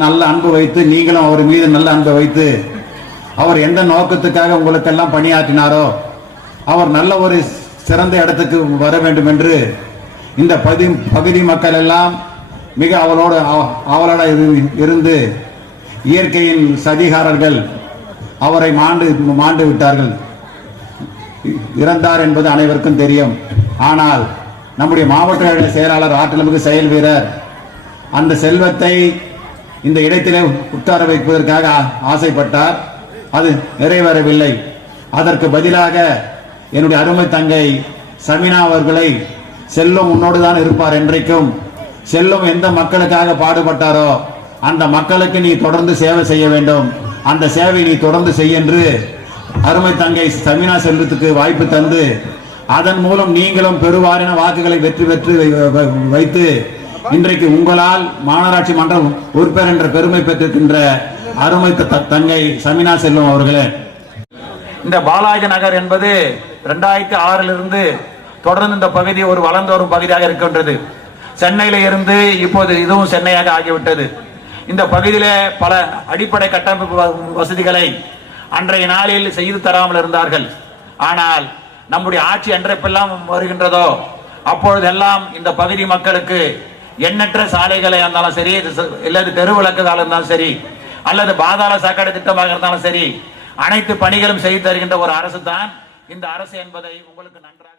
நல்ல அன்பு வைத்து நீங்களும் அவர் மீது நல்ல அன்பு வைத்து அவர் எந்த நோக்கத்துக்காக உங்களுக்கெல்லாம் பணியாற்றினாரோ அவர் நல்ல ஒரு சிறந்த இடத்துக்கு வர வேண்டும் என்று இந்த பகுதி மக்கள் எல்லாம் மிக அவளோட இருந்து இயற்கையின் சதிகாரர்கள் அவரை மாண்டு விட்டார்கள். இறந்தார் என்பது அனைவருக்கும் தெரியும். ஆனால் நம்முடைய மாவட்ட செயலாளர் ஆற்றலுமிகு செயல் வீரர் அந்த செல்வத்தை இந்த இடத்திலே உட்கார வைப்பதற்காக ஆசைப்பட்டார். அது நிறைவேறவில்லை. அதற்கு பதிலாக என்னுடைய அருமை தங்கை சமினா அவர்களை செல்வம் உன்னோடுதான் இருப்பார் என்றைக்கும், செல்வம் எந்த மக்களுக்காக பாடுபட்டாரோ அந்த மக்களுக்கு நீ தொடர்ந்து சேவை செய்ய வேண்டும், அந்த சேவை நீ தொடர்ந்து செய்ய என்று அருமை தங்கை சமினா செல்வத்துக்கு வாய்ப்பு தந்து அதன் மூலம் நீங்களும் பெருவாரின வாக்குகளை வெற்றி வைத்து இன்றைக்கு உங்களால் மாநகராட்சி மன்ற உறுப்பினர் என்ற பெருமை பெற்றிருக்கின்ற அருமை தங்கை சமினா செல்வம் அவர்களே, இந்த பாலாஜி நகர் என்பது 2006 தொடர்ந்து இந்த பகுதி ஒரு வளர்ந்து வரும் பகுதியாக இருக்கின்றது. சென்னையில இருந்து இப்போது இதுவும் சென்னையாக ஆகிவிட்டது. இந்த பகுதியில பல அடிப்படை கட்டமைப்பு வசதிகளை அன்றைய நாளில் செய்து தராமல் இருந்தார்கள். ஆனால் நம்முடைய ஆட்சி என்றெல்லாம் வருகின்றதோ அப்பொழுதெல்லாம் இந்த பகுதி மக்களுக்கு எண்ணற்ற சாலைகளை இருந்தாலும் சரி, அல்லது தெருவிளக்குகள் இருந்தாலும் சரி, அல்லது பாதாள சாக்கடை திட்டமாக இருந்தாலும் சரி, அனைத்து பணிகளும் செய்து தருகின்ற ஒரு அரசு தான் இந்த அரசு என்பதை உங்களுக்கு நன்றாக